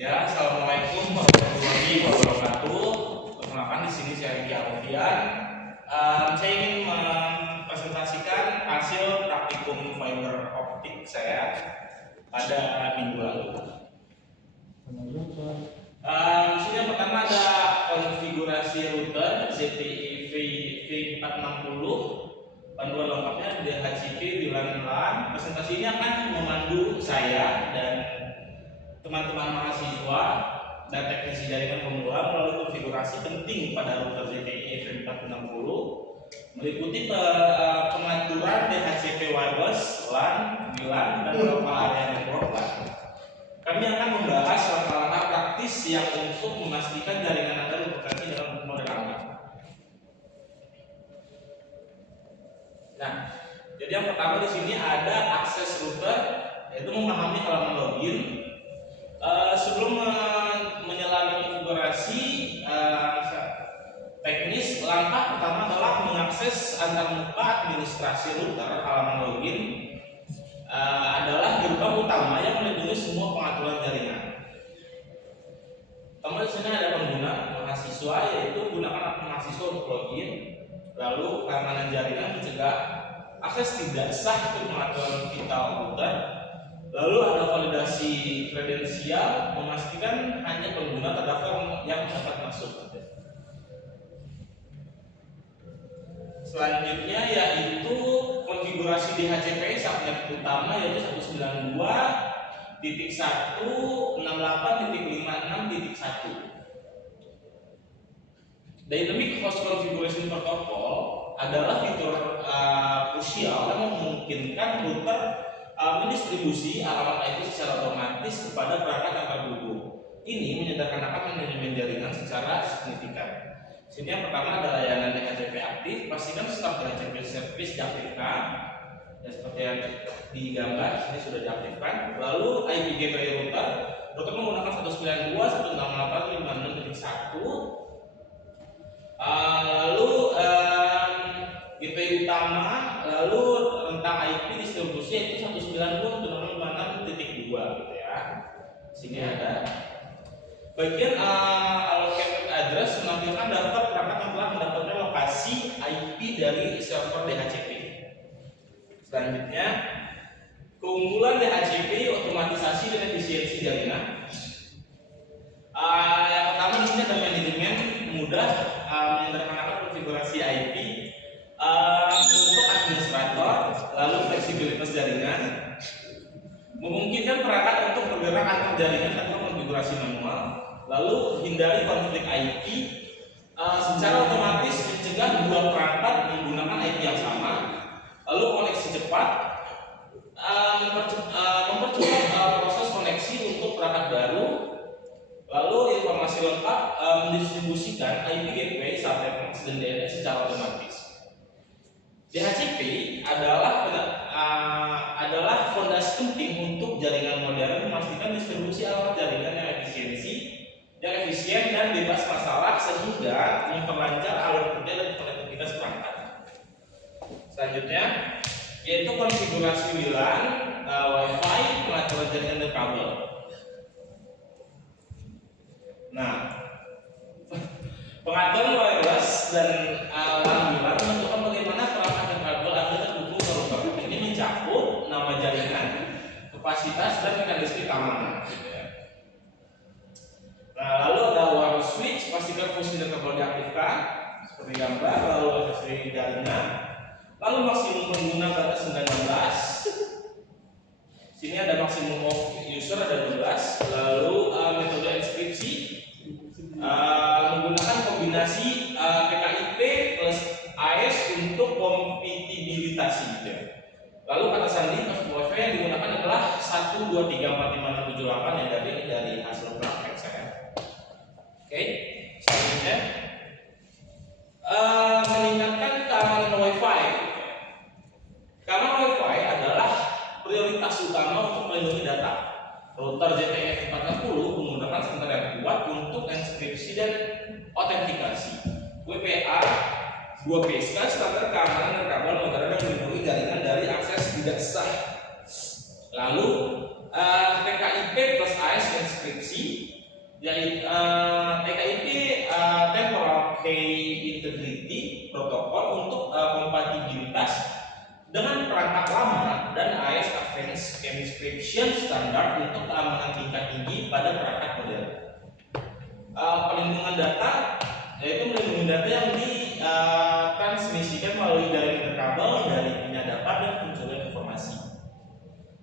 Ya, assalamualaikum warahmatullahi wabarakatuh. Perkenalkan di sini saya Riki Alfian. Saya ingin mempresentasikan hasil praktikum fiber optik saya pada minggu lalu. Di sini yang pertama ada konfigurasi router ZTE V460. Panduan lengkapnya DHCP WLAN LAN. Presentasi ini akan memandu saya dan teman-teman mahasiswa dan teknisi jaringan pemula melalui konfigurasi penting pada router ZTE V460 meliputi pengaturan DHCP wireless, LAN, WLAN, dan local area network LAN. Kami akan membahas langkah-langkah praktis yang untuk memastikan jaringan Anda beroperasi dalam model aman. Nah, jadi yang pertama di sini ada akses router, yaitu memahami halaman login. Sebelum menyelami konfigurasi teknis, langkah pertama adalah mengakses antarmuka administrasi router. Halaman login adalah gerbang utama yang melindungi semua pengaturan jaringan. Pertama di sini ada pengguna mahasiswa, yaitu gunakan akun mahasiswa untuk login. Lalu keamanan jaringan mencegah akses tidak sah untuk pengaturan vital router. Lalu ada validasi kredensial, memastikan hanya pengguna terdaftar yang dapat masuk. Selanjutnya yaitu konfigurasi DHCP subnet utama, yaitu 192.168.56.1. Dynamic Host Configuration Protocol adalah fitur krusial yang memungkinkan router mendistribusi alamat IP secara otomatis kepada perangkat yang terhubung. Ini menyederhanakan manajemen jaringan secara signifikan. Sini yang pertama adalah layanan DHCP aktif. Pastikan start DHCP service diaktifkan. Ya, seperti yang di gambar sini sudah diaktifkan. Lalu IP gateway router menggunakan 192.168.56.1. Lalu gateway utama, lalu rentang IP distribusi itu 192.168.56.2 gitu ya. Sini ada bagian allocated address, menampilkan daftar perangkat yang telah mendapatkan lokasi IP dari server DHCP. Selanjutnya, keunggulan DHCP, otomatisasi dan efisiensi jaringan. Yang pertama di sini ada manajemen mudah, menyederhanakan konfigurasi IP untuk administrator, lalu fleksibilitas jaringan, memungkinkan perangkat untuk bergerak antar jaringan tanpa konfigurasi manual, lalu hindari konflik IP, secara otomatis mencegah dua perangkat menggunakan IP yang sama, lalu koneksi cepat, mempercepat proses koneksi untuk perangkat baru, lalu informasi lengkap, mendistribusikan IP gateway, subnet dan DNS secara otomatis. DHCP adalah fondasi penting untuk jaringan modern, memastikan distribusi alamat jaringan yang efisien dan bebas masalah sehingga memperlancar alur kerja dan konektivitas perangkat. Selanjutnya yaitu konfigurasi WLAN, Wi-Fi, pengaturan jaringan dan kabel. Nah, pengaturan wireless dan WLAN menentukan bagaimana perangkat dan kabel Anda terhubung ke router. Ini mencakup nama jaringan, kapasitas, dan mekanisme keamanan. Nah, lalu ada wireless switch, pastikan fungsi dan kabel diaktifkan seperti gambar, lalu aksesoris jaringan, lalu maksimum pengguna batas 19. Sini ada maksimum of user ada 12, lalu metode enkripsi menggunakan kombinasi PKIP plus AES untuk kompatibilitas gitu. Lalu kata sandi Wi-Fi yang digunakan adalah 1234567 yang dari hasil praktek saya. Oke, selanjutnya meningkatkan keamanan Wi-Fi. Keamanan Wi-Fi adalah prioritas utama untuk melindungi data. Router ZTE 460 menggunakan standar yang kuat untuk enkripsi dan autentikasi. WPA 2PSK standar keamanan dan kabel modern yang melindungi jaringan dari akses tidak sah. Lalu PKIP plus AES enkripsi yaitu TKIP Temporal Key Integrity Protocol untuk kompatibilitas dengan perangkat lama dan AES Advanced Encryption Standard untuk keamanan tingkat tinggi pada perangkat modern. Perlindungan data yaitu melindungi data yang ditransmisikan melalui jaringan interkabel dari penyadapan dan pencurian informasi.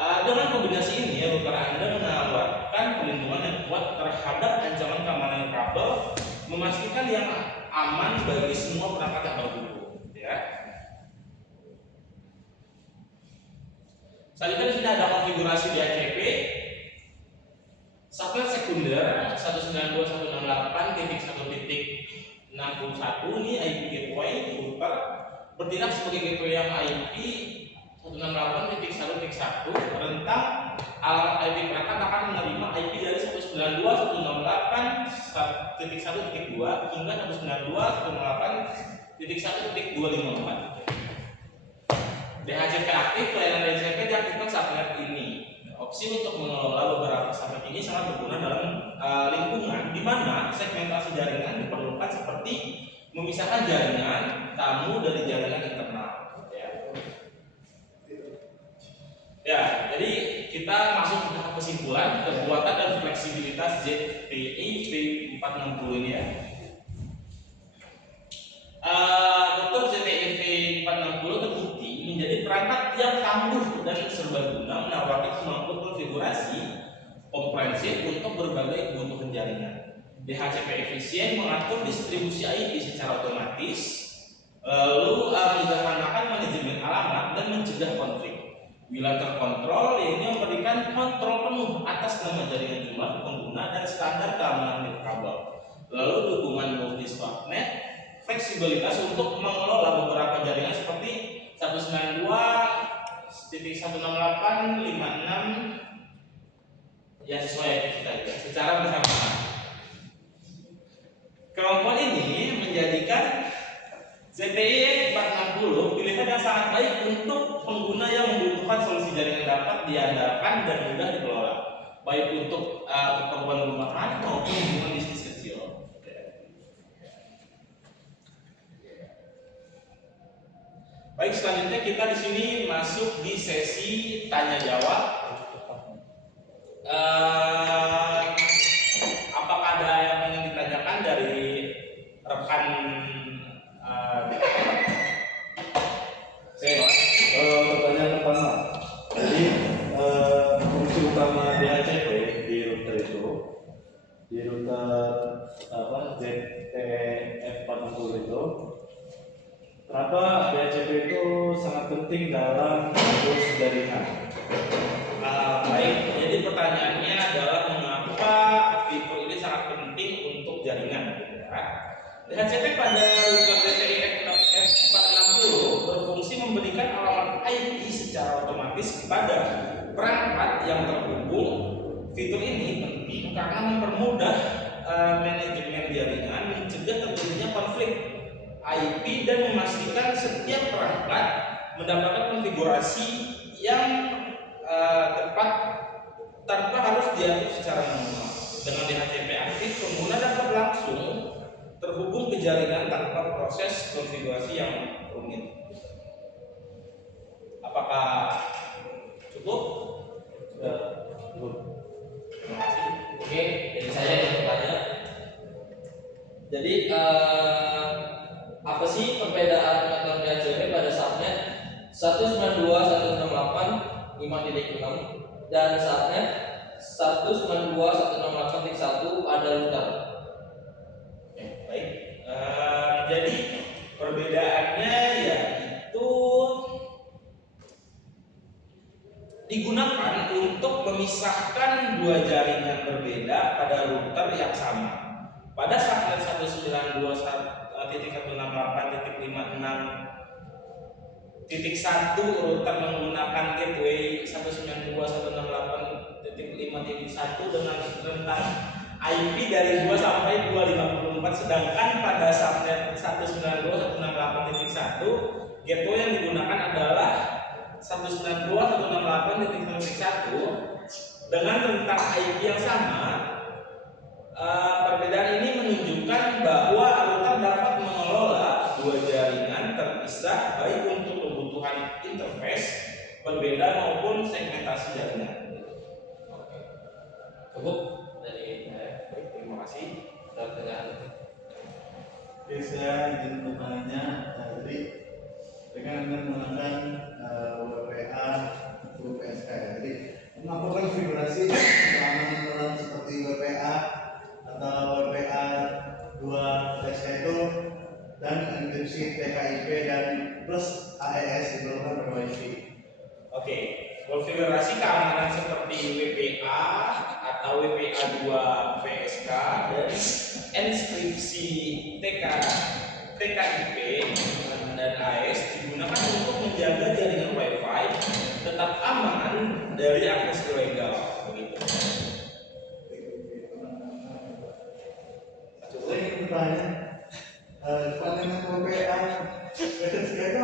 Dengan kombinasi ini, router Anda menawarkan perlindungan yang kuat terhadap ancaman keamanan kabel, memastikan yang aman bagi semua perangkat yang terhubung. Ya. Selanjutnya di sini ada konfigurasi DHCP. Subnet sekunder 192.168.1.61 ini IP gateway router bertindak sebagai gateway yang IP 168.1.1 rentang alamat IP perangkat akan menerima IP dari 192.168.1.2 hingga 192.168.1.254. DHCP aktif, pelayanan DHCP diaktifkan subnet ini. Opsi untuk mengelola beberapa subnet ini sangat berguna dalam lingkungan di mana segmentasi jaringan diperlukan, seperti memisahkan jaringan tamu dari jaringan internal. Ya, jadi kita masuk ke tahap kesimpulan kekuatan dan fleksibilitas ZTE V460 ini ya. Router ZTE V460 terbukti menjadi perangkat yang tangguh dan serbaguna, menawarkan kemampuan konfigurasi komprehensif untuk berbagai kebutuhan jaringan. DHCP efisien mengatur distribusi IP secara otomatis, lalu menyederhanakan manajemen alamat dan mencegah konflik. Bila terkontrol, ini memberikan kontrol penuh atas nama jaringan, jumlah pengguna, dan standar keamanan kabel. Lalu dukungan multi subnet, fleksibilitas untuk mengelola beberapa jaringan seperti 192.168.56 ya, sesuai kita secara bersamaan. Kemampuan ini menjadikan ZTE 460 pilihan yang sangat baik untuk pengguna yang membutuhkan solusi jaringan dapat diandalkan dan mudah dikelola, baik untuk keperluan rumahan maupun hubungan bisnis kecil. Baik, selanjutnya kita di sini masuk di sesi tanya jawab. Apakah ada yang ingin ditanyakan dari rekan? Pertanyaan pertama, jadi fungsi utama DHCP di router itu, di router ZTF460 itu, kenapa DHCP itu sangat penting dalam mengurus jaringan? Baik, jadi pertanyaannya adalah mengapa fitur ini sangat penting untuk jaringan. DHCP pada router ZTE F460 berfungsi memberikan alamat IP secara otomatis kepada perangkat yang terhubung. Fitur ini penting karena mempermudah manajemen jaringan, mencegah terjadinya konflik IP, dan memastikan setiap perangkat mendapatkan konfigurasi yang tepat tanpa harus diatur secara manual. Dengan DHCP aktif, pengguna dapat langsung terhubung ke jaringan tanpa proses konfigurasi yang rumit. Apakah cukup? Cukup. Terima kasih. Oke, dari saya yang bertanya. Jadi apa sih perbedaan pengaturan DHCP pada subnet 192.168.5.6 dan subnet 192.168.1 pada router? Baik, jadi perbedaannya yaitu digunakan untuk memisahkan dua jaringan berbeda pada router yang sama. Pada subnet 192.168.56.1 router menggunakan gateway 192.168.5.1 dengan rentang IP dari 2 sampai 254, sedangkan pada subnet 192.168.1 gateway yang digunakan adalah 192.168.1 dengan rentang IP yang sama, segmentasi jaringan. Oke. Cukup dari saya. Terima kasih. Ada pertanyaan? Oke, saya izin bertanya. Jadi dengan Anda menggunakan WPA untuk PSK ya. Jadi melakukan konfigurasi keamanan seperti WPA atau WPA 2 PSK itu dan enkripsi TKIP dan plus AES diperlukan pada WiFi. Oke, konfigurasi keamanan seperti WPA atau WPA 2 VSK dan inskripsi TKIP dan AES digunakan untuk menjaga jaringan WiFi tetap aman dari akses ilegal. Begitu. Saya ingin bertanya, pandangan WPA PSK itu